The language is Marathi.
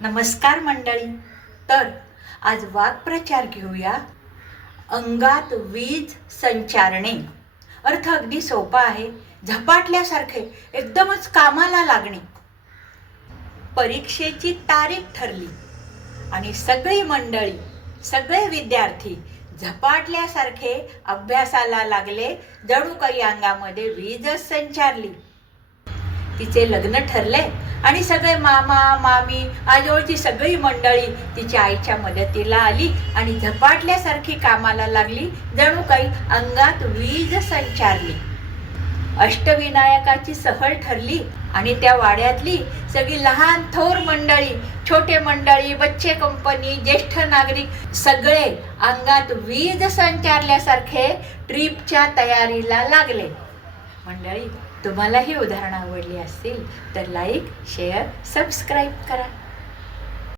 नमस्कार मंडळी. तर आज वाक्प्रचार घेऊया. अंगात वीज संचारणे. अर्थ अगदी सोपा आहे. झपाटल्यासारखे एकदमच कामाला लागणे. परीक्षेची तारीख ठरली. आणि सगळी मंडळी सगळे विद्यार्थी झपाटल्यासारखे अभ्यासाला लागले. जणू काही अंगामध्ये वीजच संचारली. तिचे लग्न ठरले आणि सगळे मामा मामी आजोळची सगळी मंडळी तिच्या आईच्या मदतीला आली आणि झपाटल्यासारखी कामाला लागली. जणू काही अंगात वीज संचारली. अष्टविनायकाची सहल ठरली आणि त्या वाड्यातली सगळी लहान थोर मंडळी छोटे मंडळी बच्चे कंपनी ज्येष्ठ नागरिक सगळे अंगात वीज संचारल्यासारखे ट्रिपच्या तयारीला लागले. मंडळी तुम्हाला ही उदाहरणं आवडली असतील तर लाईक शेअर सबस्क्राईब करा.